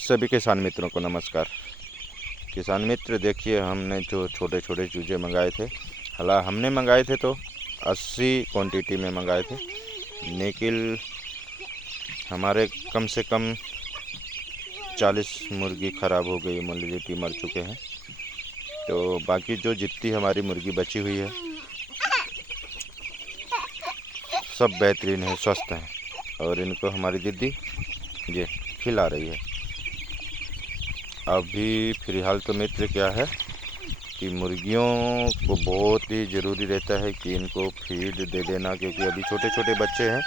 सभी किसान मित्रों को नमस्कार। किसान मित्र, देखिए हमने जो छोटे छोटे चूजे मंगाए थे, हालांकि हमने मंगाए थे तो 80 क्वांटिटी में मंगाए थे, लेकिन हमारे कम से कम 40 मुर्गी ख़राब हो गई, मोलिडिटी मर चुके हैं। तो बाकी जो जितनी हमारी मुर्गी बची हुई है सब बेहतरीन है, स्वस्थ हैं, और इनको हमारी दीदी ये खिला रही है। अभी फिलहाल तो मित्र क्या है कि मुर्गियों को बहुत ही ज़रूरी रहता है कि इनको फीड दे देना, क्योंकि अभी छोटे छोटे बच्चे हैं,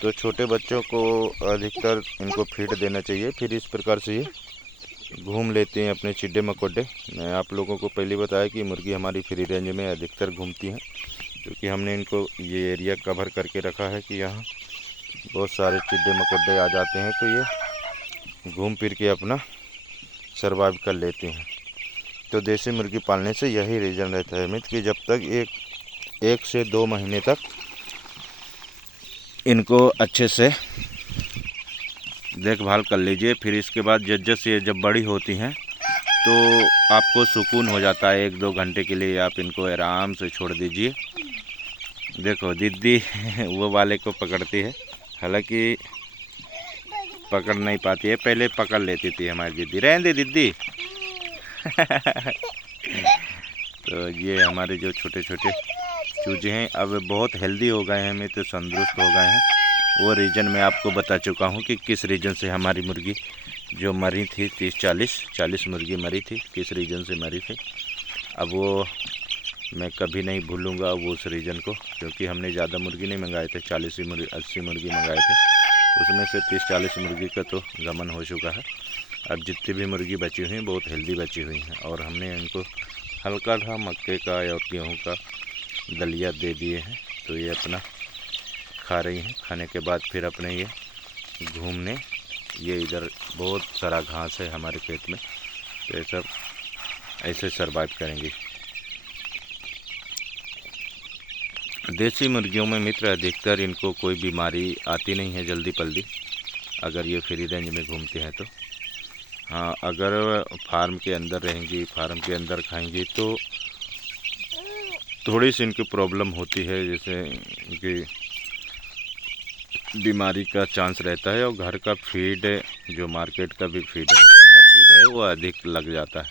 तो छोटे बच्चों को अधिकतर इनको फीड देना चाहिए। फिर इस प्रकार से ये घूम लेते हैं अपने चिड्डे मकोडे। मैं आप लोगों को पहले बताया कि मुर्गी हमारी फ्री रेंज में अधिकतर घूमती हैं, क्योंकि हमने इनको ये एरिया कवर करके रखा है कि यहाँ बहुत सारे चिड्डे मकोडे आ जाते हैं, तो ये घूम फिर के अपना सर्वाइव कर लेते हैं। तो देसी मुर्गी पालने से यही रीज़न रहता है मित्र कि जब तक एक से 2 महीने तक इनको अच्छे से देखभाल कर लीजिए। फिर इसके बाद जैसे ये जब बड़ी होती हैं तो आपको सुकून हो जाता है, 1-2 घंटे के लिए आप इनको आराम से छोड़ दीजिए। देखो दीदी वो वाले को पकड़ती है, हालांकि पकड़ नहीं पाती है, पहले पकड़ लेती थी हमारी दीदी। रहने दे दीदी। तो ये हमारे जो छोटे छोटे चूजे हैं अब बहुत हेल्दी हो गए हैं, मैं तो तंदुरुस्त हो गए हैं। वो रीज़न मैं आपको बता चुका हूँ कि किस रीज़न से हमारी मुर्गी जो मरी थी 30-40 मुर्गी मरी थी, किस रीज़न से मरी थी। अब वो मैं कभी नहीं भूलूँगा वो उस रीज़न को, क्योंकि हमने ज़्यादा मुर्गी नहीं मंगाए थे, 80 मुर्गी मंगाए थे, उसमें से 30-40 मुर्गी का तो गमन हो चुका है। अब जितनी भी मुर्गी बची हुई हैं बहुत हेल्दी बची हुई हैं, और हमने इनको हल्का सा मक्के का या गेहूँ का दलिया दे दिए हैं, तो ये अपना खा रही हैं। खाने के बाद फिर अपने ये घूमने, ये इधर बहुत सारा घास है हमारे खेत में, तो ये सब ऐसे सर्वाइव करेंगी। देसी मुर्गियों में मित्र अधिकतर इनको कोई बीमारी आती नहीं है जल्दी पल्दी, अगर ये फ्री रेंज में घूमते हैं तो। हाँ, अगर फार्म के अंदर रहेंगी, फार्म के अंदर खाएंगी तो थोड़ी सी इनकी प्रॉब्लम होती है, जैसे कि बीमारी का चांस रहता है। और घर का फीड, जो मार्केट का भी फीड है, घर का फीड है, वो अधिक लग जाता है।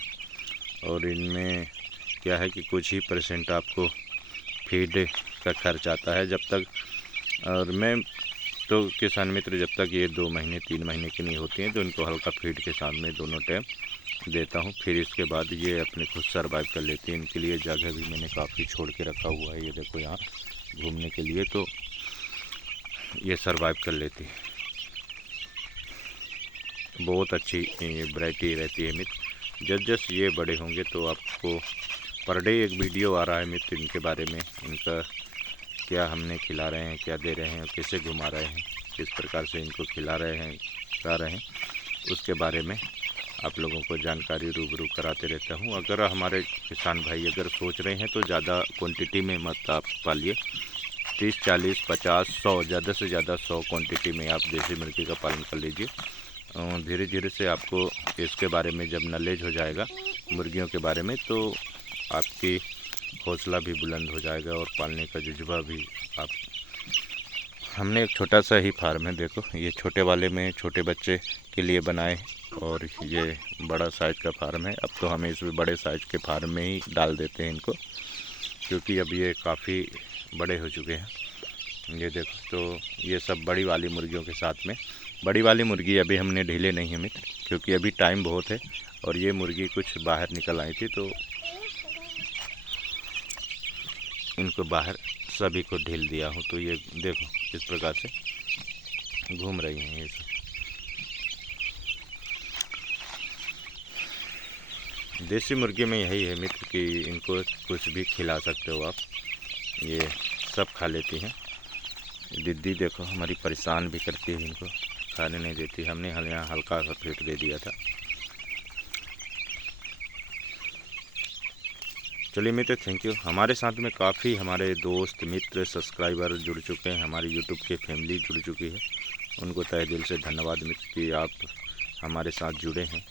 और इनमें क्या है कि कुछ ही % आपको फीड का खर्च आता है जब तक। और मैं तो किसान मित्र जब तक ये 2 महीने 3 महीने की नहीं होती हैं तो इनको हल्का फीड के साथ में दोनों टाइम देता हूँ। फिर इसके बाद ये अपने खुद सर्वाइव कर लेती हैं। इनके लिए जगह भी मैंने काफ़ी छोड़ के रखा हुआ है, ये देखो यहाँ घूमने के लिए, तो ये सर्वाइव कर लेती है। बहुत अच्छी वैरायटी रहती है मित्र। जब ये बड़े होंगे तो आपको पर डे एक वीडियो आ रहा है मित्र इनके बारे में, इनका क्या हमने खिला रहे हैं, क्या दे रहे हैं, कैसे घुमा रहे हैं, किस प्रकार से इनको खिला रहे हैं, खा रहे हैं, उसके बारे में आप लोगों को जानकारी रूबरू कराते रहता हूं। अगर हमारे किसान भाई अगर सोच रहे हैं तो ज़्यादा क्वांटिटी में मत आप पालिए, 30, 40, 50, 100, ज़्यादा से ज़्यादा 100 क्वांटिटी में आप देसी मुर्गी का पालन कर लीजिए। धीरे धीरे से आपको इसके बारे में जब नॉलेज हो जाएगा मुर्गियों के बारे में, तो आपकी हौसला भी बुलंद हो जाएगा और पालने का जज्बा भी आप। हमने एक छोटा सा ही फार्म है, देखो ये छोटे वाले में छोटे बच्चे के लिए बनाए, और ये बड़ा साइज़ का फार्म है। अब तो हम इसमें बड़े साइज़ के फार्म में ही डाल देते हैं इनको, क्योंकि अब ये काफ़ी बड़े हो चुके हैं। ये देखो, तो ये सब बड़ी वाली मुर्गियों के साथ में, बड़ी वाली मुर्गी अभी हमने ढीले नहीं है मित्र, क्योंकि अभी टाइम बहुत है। और ये मुर्गी कुछ बाहर निकल आई थी तो इनको बाहर सभी को ढील दिया हूँ। तो ये देखो किस प्रकार से घूम रही हैं ये सब। देसी मुर्गी में यही है मित्र कि इनको कुछ भी खिला सकते हो आप, ये सब खा लेती हैं। दीदी देखो हमारी परेशान भी करती है, इनको खाने नहीं देती। हमने यहाँ हल्का सा फीड दे दिया था। चलिए मित्र, थैंक यू। हमारे साथ में काफ़ी हमारे दोस्त मित्र सब्सक्राइबर जुड़ चुके हैं, हमारी यूट्यूब की फैमिली जुड़ चुकी है। उनको तहे दिल से धन्यवाद मित्र कि आप हमारे साथ जुड़े हैं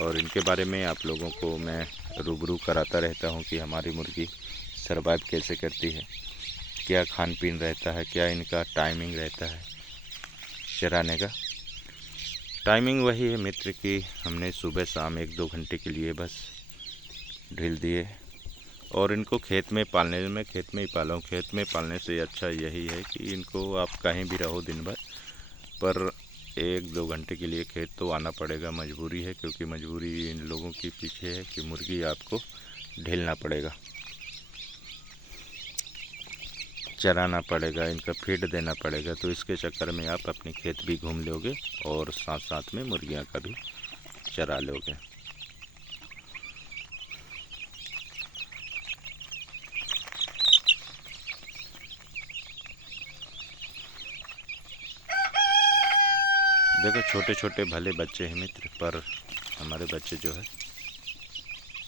और इनके बारे में आप लोगों को मैं रूबरू कराता रहता हूं कि हमारी मुर्गी सर्वाइव कैसे करती है, क्या खान पीन रहता है, क्या इनका टाइमिंग रहता है चराने का। टाइमिंग वही है मित्र कि हमने सुबह शाम 1-2 घंटे के लिए बस ढील दिए और इनको खेत में पालने में खेत में ही पाला हूँ। खेत में पालने से अच्छा यही है कि इनको आप कहीं भी रहो दिन भर, पर 1-2 घंटे के लिए खेत तो आना पड़ेगा, मजबूरी है, क्योंकि मजबूरी इन लोगों के पीछे है कि मुर्गी आपको ढीलना पड़ेगा, चराना पड़ेगा, इनका फीड देना पड़ेगा। तो इसके चक्कर में आप अपने खेत भी घूम लोगे और साथ साथ में मुर्गियां का भी चरा लोगे। देखो छोटे छोटे भले बच्चे हैं मित्र, पर हमारे बच्चे जो है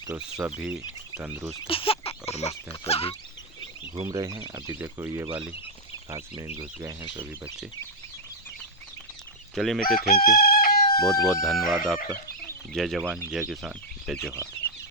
तो सभी तंदुरुस्त हैं और मस्त हैं, सभी घूम रहे हैं। अभी देखो ये वाली घास में घुस गए हैं सभी बच्चे। चलिए मित्र, थैंक यू, बहुत बहुत धन्यवाद आपका। जय जवान, जय किसान, जय जोहार।